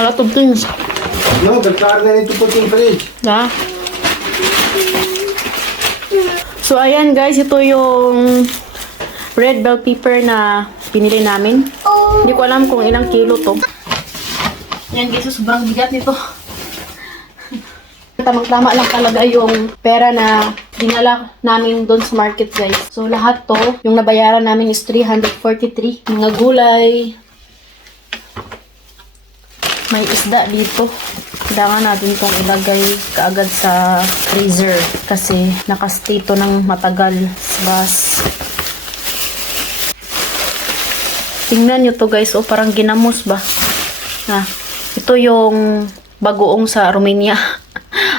A lot of things. No, the carne need to put in fridge. Yeah. So, ayan guys, ito yung red bell pepper na pinili namin. Hindi ko alam kung ilang kilo to. Ayan guys, so sobrang bigat nito. Tamang-tama lang talaga yung pera na dinala namin doon sa market guys. So, lahat to, yung nabayaran namin is 343. Mga gulay. May isda dito. Kailangan natin itong ilagay kaagad sa freezer kasi nakastay to ng matagal sa bus. Tingnan nyo to guys, oh parang ginamos ba? Ito yung bagoong sa Romania.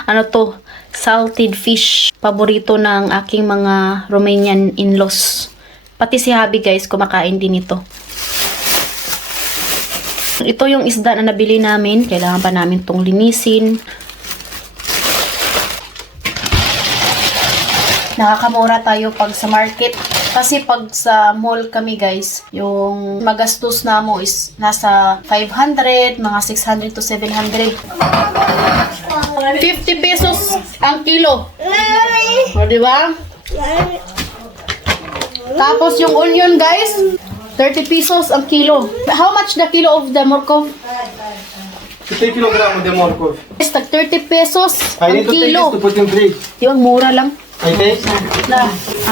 Ano to? Salted fish. Paborito ng aking mga Romanian in-laws. Pati si Habi guys, kumakain din ito. Ito yung isda na nabili namin. Kailangan pa namin itong linisin. Nakakamura tayo pag sa market. Kasi pag sa mall kami guys, yung magastos na mo is nasa 500, mga 600 to 700. 50 pesos ang kilo. O, diba? Tapos yung onion guys, 30 pesos ang kilo. How much the kilo of the morcov? 50 kilogram of the morcov. Yes, tag 30 pesos I ang need to take kilo. this to put in fridge. Yung mura lang. I take?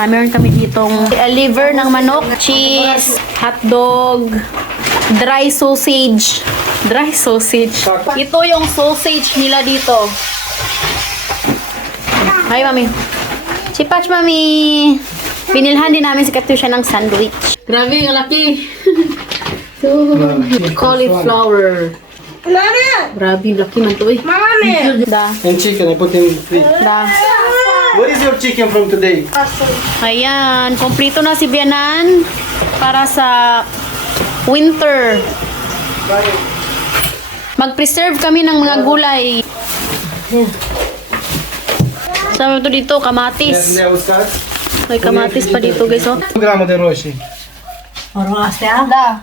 Meron kami ditong liver ng manok, cheese, hotdog, dry sausage. Dry sausage. Ito yung sausage nila dito. Hi, mami. Chipach, mami. Binilhan din namin si Katusha ng sandwich. Grabe, yung laki. Cauliflower. Mama! Grabe, laki man to eh. Mama! Da. And chicken, I put in fridge. Da. Where is your chicken from today? Ayan, kompleto na si Bianan para sa winter. Mag-preserve kami ng mga gulay. Sama ito dito, kamatis. May kamatis pa dito, guys. Oh. Gramo de roshi. Da.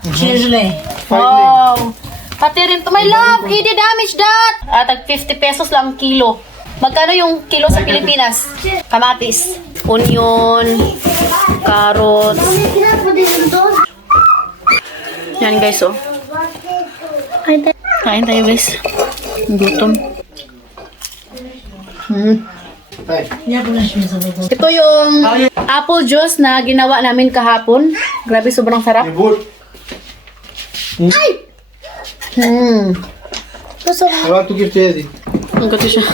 Wow. Pati rin to. My love, he did damage that. Tag 50 pesos lang kilo. Magkano yung kilo sa Pilipinas? Kamatis. Onion. Carrots. Yan guys, oh. Kain tayo guys. Gutom. Ito yung apple juice na ginawa namin kahapon. Grabe, sobrang sarap. Ay! I want to give to Eddie. Ang gato siya.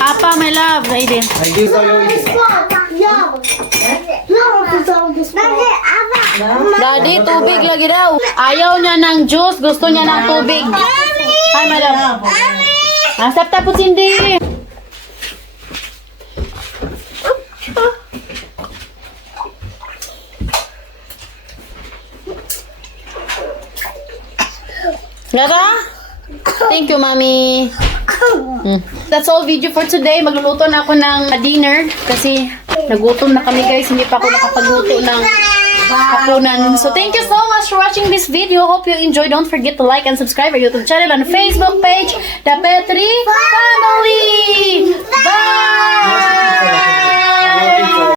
Apa, my love. Aiden. I give how you eat it. Daddy, tubig lagi daw. Ayaw niya ng juice, gusto niya ng tubig. Hi, my love. Asap tapos hindi. Gata? Thank you, Mommy. That's all video for today. Magluluto na ako ng dinner kasi nagutom na kami guys. Hindi pa ako nakapagluto ng hapunan. So thank you so much for watching this video. Hope you enjoyed. Don't forget to like and subscribe our YouTube channel and Facebook page, The Petri